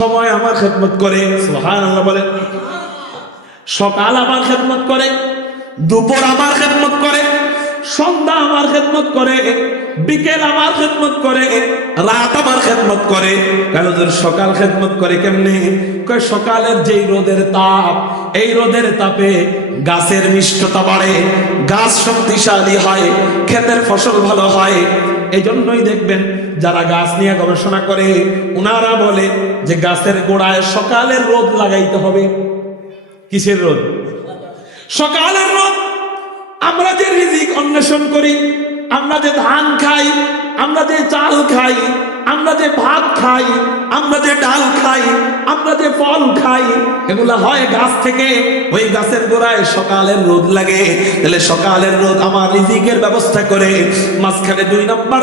সময় আমার খেদমত করে সোহান আল্লাহ সকাল আমার খেদমত করে, দুপুর আমার খেদমত করে, সন্ধ্যা আমার খেদমত করে, বিকেল আমার খেদমত করে, রাত আমার খেদমত করে। কেন সকাল খেদমত করে কেমনে? সকালের যেই রোদের তাপ, এই রোদের তাপে গাছের মিষ্টতা বাড়ে, গাছ শক্তিশালী হয়, ক্ষেতের ফসল ভালো হয়। এই জন্যই দেখবেন যারা গাছ নিয়ে গবেষণা করে, উনারা বলে যে গাছের গোড়ায় সকালের রোদ লাগাইতে হবে। কিসের রোদ? সকালের রোদ। আমরা যে রিজিক অন্বেষণ করি, আমরা যে ধান খাই, আমরা যে চাল খাই আমরা যে ভাত খাই, আমরা যে ডাল খাই, আমরা যে ফল খাই, এগুলা হয় গাছ থেকে। ওই গাছের গোড়ায় সকালের রোদ লাগে। তাহলে সকালের রোদ আমার রিজিকের ব্যবস্থা করে। মাঝখানে দুই নাম্বার,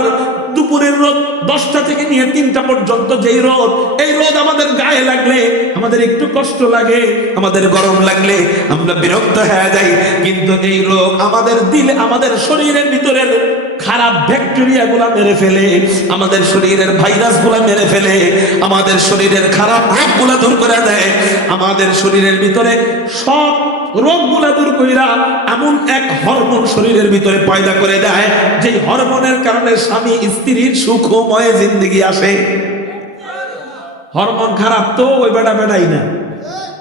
দুপুরের রোদ দশটা থেকে নিয়ে তিনটা পর্যন্ত যেই রোদ, এই রোদ আমাদের গায়ে লাগলে, আমাদের একটু কষ্ট লাগে, আমাদের গরম লাগলে আমরা বিরক্ত হয়ে যাই। কিন্তু এই রোগ আমাদের দিলে, আমাদের শরীরের ভিতরের খারাপ ব্যাকটেরিয়া গুলা মেরে ফেলে, আমাদের শরীরের ভাইরাসগুলা মেরে ফেলে, আমাদের শরীরের খারাপ রোগগুলা দূর করে দেয়, আমাদের শরীরের ভিতরে সব রোগগুলা দূর কইরা এমন এক হরমোন শরীরের ভিতরে পয়দা করে দেয় যে হরমোনের কারণে স্বামী, স্ত্রীর সুখময় জিন্দগি আসে। হরমোন খারাপ তো ওই বেটা বেটাই না।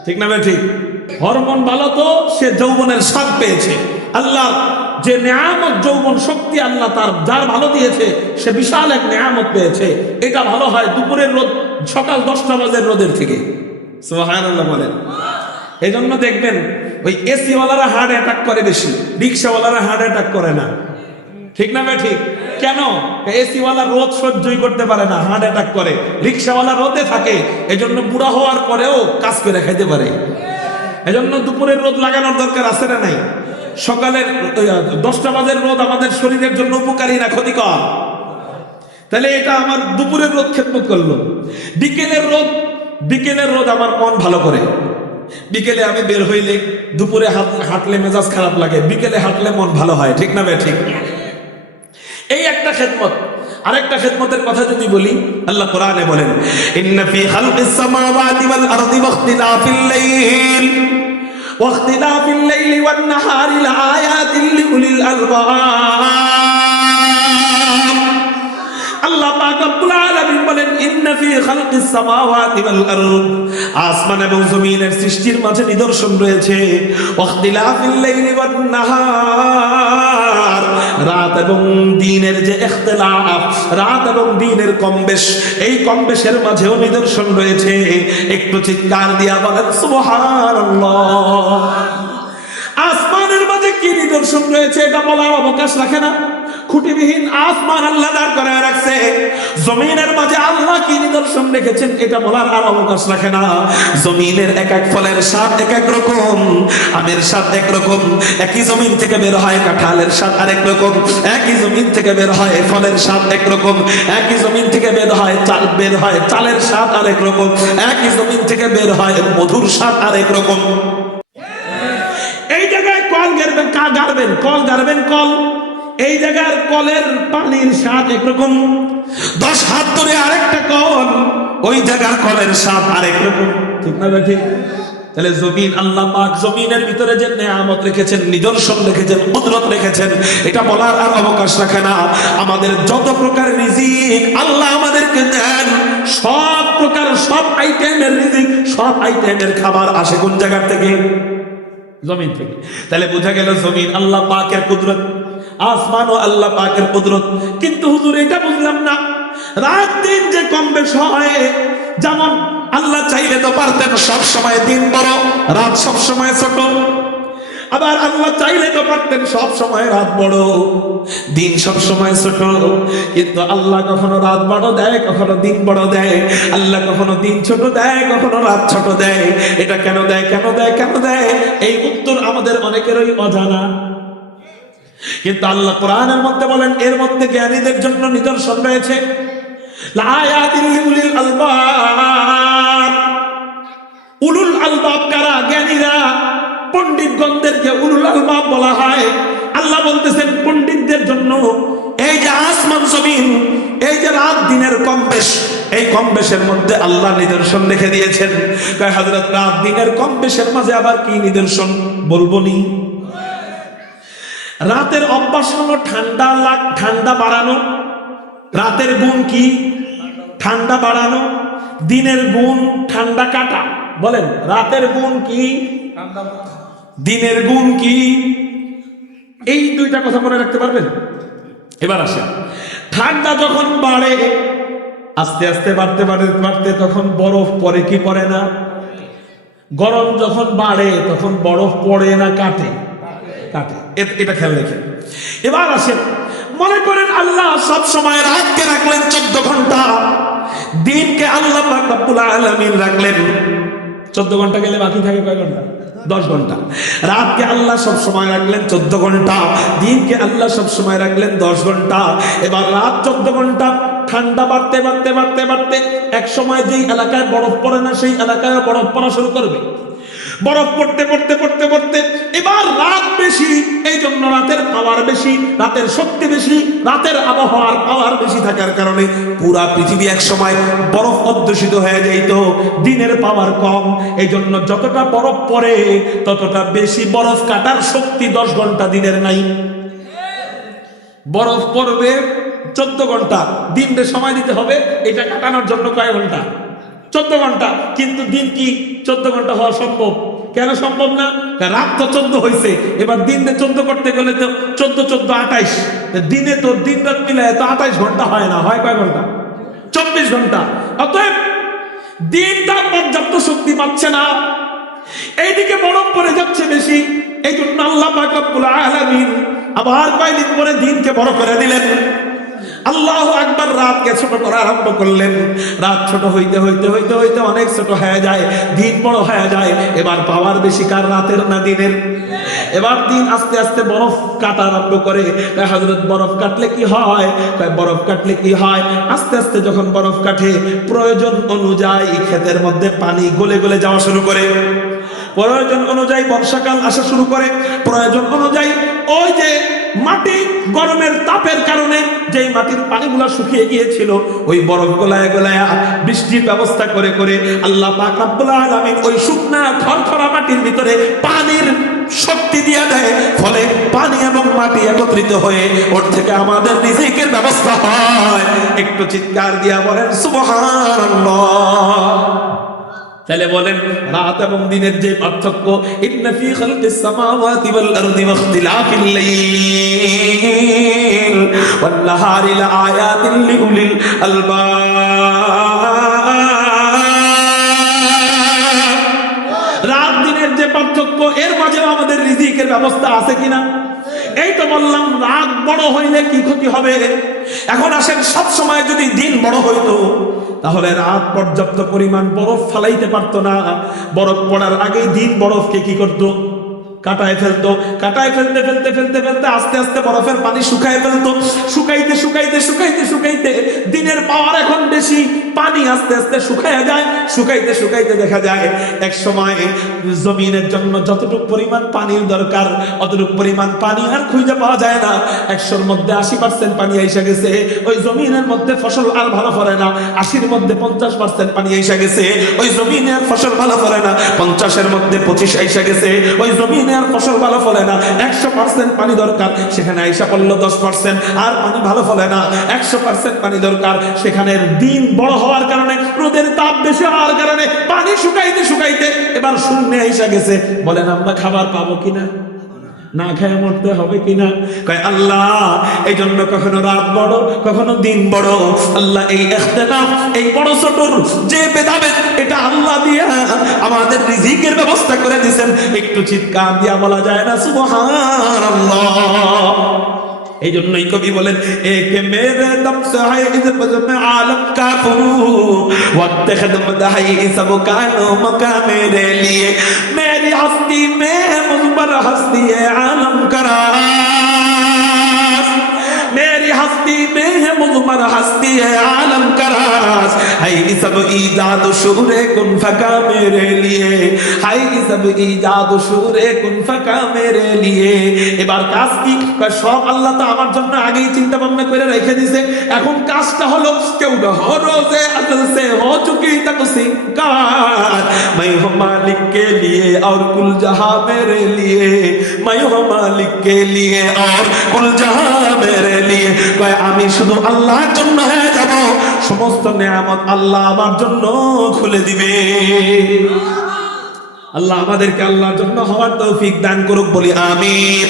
ঠিক না ঠিক? হরমোন ভালো তো, সে যৌবনের স্বাদ পেয়েছে। আল্লাহ যে নেয়ামত, যৌবন শক্তি আল্লাহ তার, যার ভালো দিয়েছে, সে বিশাল এক নেয়ামত পেয়েছে। এটা ভালো হয় দুপুরের রোদ, সকাল দশটা বাজের রোদের থেকে। বলেন। এই জন্য দেখবেন, ওই এসি ওয়ালারা হার্ট অ্যাটাক করে বেশি, রিক্সাওয়ালারা হার্ট অ্যাটাক করে না। ঠিক না ভাই, ঠিক? কেন? এসি ওয়ালা রোদ সহ্যই করতে পারে না, হার্ট অ্যাটাক করে। রিক্সাওয়ালা রোদে থাকে, এজন্য বুড়া হওয়ার পরেও কাজ করে খাইতে পারে। এজন্য দুপুরের রোদ লাগানোর দরকার আছে না নাই? সকালের দশটা বাজের রোদ আমাদের শরীরের জন্য উপকারী না ক্ষতিকর। তাহলে এটা আমার দুপুরের রোদ খেদমত করল। বিকেলের রোদ বিকেলের রোদ আমার মন ভালো করে। বিকেলে আমি বের হইলে দুপুরে হাত, হাঁটলে মেজাজ খারাপ লাগে, বিকেলে হাঁটলে মন ভালো হয়, ঠিক না বে, ঠিক? এই একটা খেদমত। আরেকটা খেদমতের কথা যদি বলি, আল্লাহ কোরআনে বলেন, ইন্না ফি সামাওয়াতি ওয়াল আরদি ওয়াখতিলাফিল লাইল। লাইলি ওয়ান নাহারি। আসমান এবং জমিনের সৃষ্টির মাঝে নিদর্শন রয়েছে। রাত এবং দিনের যে রাত এবং দিনের কমবেশ, এই কমবেশের মাঝেও নিদর্শন রয়েছে। একটু চিৎকার দিয়া বলেন মাঝে কি নিদর্শন রয়েছে এটা বলার অবকাশ রাখে না। খুঁটিবিহীন আসমান আল্লাহ দাঁড় করে রাখছে। জমিনের মাঝে আল্লাহ কি নিদর্শন রেখেছেন এটা বলার আর অবকাশ রাখে না। জমিনের এক এক ফলের স্বাদ এক এক রকম, আমের স্বাদ এক রকম, একই জমিন থেকে বের হয় কাঁঠালের স্বাদ আরেক রকম, একই জমিন থেকে বের হয় ফলের স্বাদ এক রকম, একই জমিন থেকে বের হয় চাল, বের হয় চালের স্বাদ আরেক রকম, একই জমিন থেকে বের হয় মধুর স্বাদ আরেক রকম। গাড়বেন, কল গাড়বেন, কল। এই জায়গার কলের পানির স্বাদ একরকম। দশ হাত ধরে আরেকটা কল, ওই জায়গার কলের স্বাদ আরেক রকম। ঠিক না ঠিক তাহলে জমিন, আল্লাহ পাক জমিনের ভিতরে যে নেয়ামত রেখেছেন, নিদর্শন রেখেছেন, কুদরত রেখেছেন, এটা বলার আর অবকাশ রাখে না। আমাদের যত প্রকার রিজিক আল্লাহ আমাদেরকে দেন, সব প্রকার, সব আইটেমের রিজিক, সব আইটেমের খাবার আসে কোন জায়গার থেকে? জমিন থেকে। তাহলে বোঝা গেল জমিন আল্লাহ পাকের কুদরত, আসমান ও আল্লাহ পাকের কুদরত। কিন্তু হুজুর, এটা বুঝলাম না। রাত দিন যে কম বেশ হয়, যেমন আল্লাহ চাইলে তো পারতেন সব সময় দিন বড়, রাত সব সময় ছোট। আবার আল্লাহ চাইলে তো পারতেন সব সময় রাত বড়, দিন সব সময় ছোট। কিন্তু আল্লাহ কখনো রাত বড় দেয়, কখনো দিন বড় দেয়। আল্লাহ কখনো দিন ছোট দেয়, কখনো রাত ছোট দেয়। এটা কেন দেয় কেন দেয় কেন দেয়? এই উত্তর আমাদের অনেকেরই অজানা। কিন্তু আল্লাহ কোরআনের মধ্যে বলেন, এর মধ্যে জ্ঞানীদের জন্য নিদর্শন রয়েছে। উলুল আলবাব কারা? জ্ঞানীরা, পণ্ডিতগণদেরকে উলুল আলবাব বলা হয়। কম বেশের মধ্যে আল্লাহ নিদর্শন রেখে দিয়েছেন। কয় হযরত রাত দিনের কম বেশের মাঝে আবার কি নিদর্শন? বলব নি। রাতের অভ্যাস হলো ঠান্ডা লাগ ঠান্ডা বাড়ানো। রাতের গুণ কি? ঠান্ডা বাড়ানো। দিনের গুণ ঠান্ডা কাটা। বলেন রাতের গুণ কি? দিনের গুণ কি? এই দুইটা কথা মনে রাখতে পারবেন? এবার আসেন। ঠান্ডা যখন বাড়ে আস্তে আস্তে বাড়তে বাড়তে বাড়তে তখন বরফ পরে কি পড়ে না? গরম যখন বাড়ে তখন বরফ পড়ে না কাটে? কাটে। এটা খেয়াল রেখে। এবার আসেন, মনে করেন আল্লাহ সব সময় রাতকে রাখলেন চোদ্দ ঘণ্টা, দিনকে আল্লাহ আলামিন রাখলেন চোদ্দ ঘণ্টা গেলে বাকি থাকে কয় ঘণ্টা? দশ ঘণ্টা। রাতকে আল্লাহ সব সময় রাখলেন চোদ্দ ঘণ্টা, দিনকে আল্লাহ সব সময় রাখলেন দশ ঘণ্টা। এবার রাত চোদ্দ ঘণ্টা ঠান্ডা বাড়তে বাড়তে বাড়তে বাড়তে এক সময় যেই এলাকায় বরফ পড়ে না, সেই এলাকায় বরফ পড়া শুরু করবে। বরফ পড়তে পড়তে পড়তে পড়তে এবার রাত বেশি এই জন্য রাতের পাওয়ার বেশি, রাতের শক্তি বেশি, রাতের আবহাওয়ার পাওয়ার বেশি থাকার কারণে পুরা পৃথিবী এক সময় বরফ অধ্যুষিত হয়ে যাইত, দিনের পাওয়ার কম। এই জন্য যতটা বরফ পড়ে, ততটা বেশি বরফ কাটার শক্তি দশ ঘণ্টা দিনের নাই। বরফ পড়বে চোদ্দ ঘণ্টা। দিনকে সময় দিতে হবে, এটা কাটানোর জন্য কয় ঘণ্টা? চোদ্দ ঘণ্টা। কিন্তু দিন কি? চোদ্দ ঘণ্টা হওয়া সম্ভব। কেন সম্ভব না? রাত তো চোদ্দ হয়েছে এবার দিনে চোদ্দ করতে গেলে তো চোদ্দ চোদ্দ, আঠাইশ। দিনে তো দিন রাত মিলে তো আঠাইশ ঘণ্টা হয় না। হয় কয় ঘণ্টা? চব্বিশ ঘণ্টা। অতএব দিনটা পর্যাপ্ত শক্তি পাচ্ছে না। এইদিকে বরফ পড়ে যাচ্ছে বেশি। এই জন্য আল্লাহ আবার কয়দিন পরে দিনকে বড় করে দিলেন। আল্লাহ একবার রাতকে ছোট করা আরম্ভ করলেন। রাত ছোট হইতে হইতে হইতে হইতে অনেক ছোট হয়ে যায়, দিন বড় হয়ে যায়। এবার পাওয়ার বেশি কার রাতের না দিনের? এবার দিন আস্তে আস্তে বরফ কাটা আরম্ভ করে। কয় হযরত বরফ কাটলে কি হয়? বরফ কাটলে কি হয়? আস্তে আস্তে যখন বরফ কাটে, প্রয়োজন অনুযায়ী ক্ষেতের মধ্যে পানি গলে গলে যাওয়া শুরু করে। প্রয়োজন অনুযায়ী বর্ষাকাল আসা শুরু করে। প্রয়োজন অনুযায়ী ওই যে মাটি গরমের তাপের কারণে যেই মাটির পানিগুলা শুকিয়ে গিয়েছিল, ওই বরফ গোলায় গোলায় বৃষ্টির ব্যবস্থা করে করে আল্লাহ পাক রব্বুল আলামিন ওই শুকনা খরখরা মাটির ভিতরে পানির শক্তি দিয়ে দেয়, ফলে পানি এবং মাটি একত্রিত হয়ে ওর থেকে আমাদের রিজিকের ব্যবস্থা হয়। একটু চিৎকার দিয়া বলেন, সুবহানাল্লাহ। তাহলে বলেন, রাত এবং দিনের যে পার্থক্য রাত দিনের যে পার্থক্য, এর মাঝেও আমাদের রিজিকের ব্যবস্থা আছে কিনা? এই তো বললাম, রাত বড় হইলে কি ক্ষতি হবে? এখন আসেন সব সময় যদি দিন বড় হইতো তাহলে রাত পর্যাপ্ত পরিমাণ বরফ ফালাইতে পারতো না। বরফ পড়ার আগে দিন বরফকে কি করতো? কাটায় ফেলতো, কাটায় ফেলতে ফেলতে ফেলতে ফেলতে আস্তে আস্তে বরফের পানি শুকায় ফেলতো। শুকাইতে শুকাইতে শুকাইতে শুকাইতে দিনের পাওয়ার এখন বেশি। পানি আস্তে আস্তে শুকায় যায়, শুকাইতে শুকাইতে দেখা যায় এক সময় জমিনের জন্য যতটুকু পরিমাণ পানির দরকার, অতটুকু পরিমাণ পানি আর খুঁজে পাওয়া যায় না। একশোর মধ্যে আশি পার্সেন্ট পানি এসে গেছে, ওই জমিনের মধ্যে ফসল আর ভালো ফলে না। আশির মধ্যে পঞ্চাশ পার্সেন্ট পানি এসে গেছে, ওই জমিনের ফসল ভালো ফলে না। পঞ্চাশের মধ্যে পঁচিশ এসে গেছে, ওই জমিনে আর ফসল ভালো ফলে না, একশো পার্সেন্ট পানি দরকার, সেখানে আইসা পড়ল দশ পার্সেন্ট আর পানি ভালো ফলে না, একশো পার্সেন্ট পানি দরকার, সেখানে দিন বড় হওয়ার কারণে, রোদের তাপ বেশি হওয়ার কারণে, পানি শুকাইতে শুকাইতে এবার শূন্য আইসা গেছে। বলেন, আমরা খাবার পাবো কিনা? না খেয়ে মরতে হবে কিনা? কয়, আল্লাহ এই জন্য কখনো রাত বড়, কখনো দিন বড়। আল্লাহ, এই এই বড় ছোটর যে বেদাবে এটা আল্লাহ দিয়ে আমাদের রিজিকের ব্যবস্থা করে দিয়েছেন একটু চিৎকার দিয়া বলা যায় না, সুবহানাল্লাহ। এই জন্যই কবি বলেন, একে মেরে দম সে ইজ বজম আলম কা ওয়াক্ত খদম দাহি সব কানো মকা মেরে লিয়ে, মেরি হস্তি মে মুজবর হস্তি আলম করা? में है मुजमर हस्ती है आलम का राज है ये सब ईजाद शूरे कुन फका मेरे लिए है ये सब ईजाद शूरे कुन फका मेरे लिए এবার কাজ কি কয় সব আল্লাহ তো আমার জন্য আগেই চিন্তা ভাবনা করে রেখে দিছে এখন কাজটা হলো কেউ না हो रोजे अजल से हो चुकी तकसीकार मैं हूँ मालिक के लिए और कुल जहां मेरे लिए मैं हूँ मालिक के लिए और कुल जहां मेरे लिए কয় আমি শুধু আল্লাহর জন্য হয়ে যাব। সমস্ত নিয়ামত আল্লাহ আমার জন্য খুলে দিবে। আল্লাহ আমাদেরকে আল্লাহর জন্য হওয়ার তৌফিক দান করুক বলি আমিন।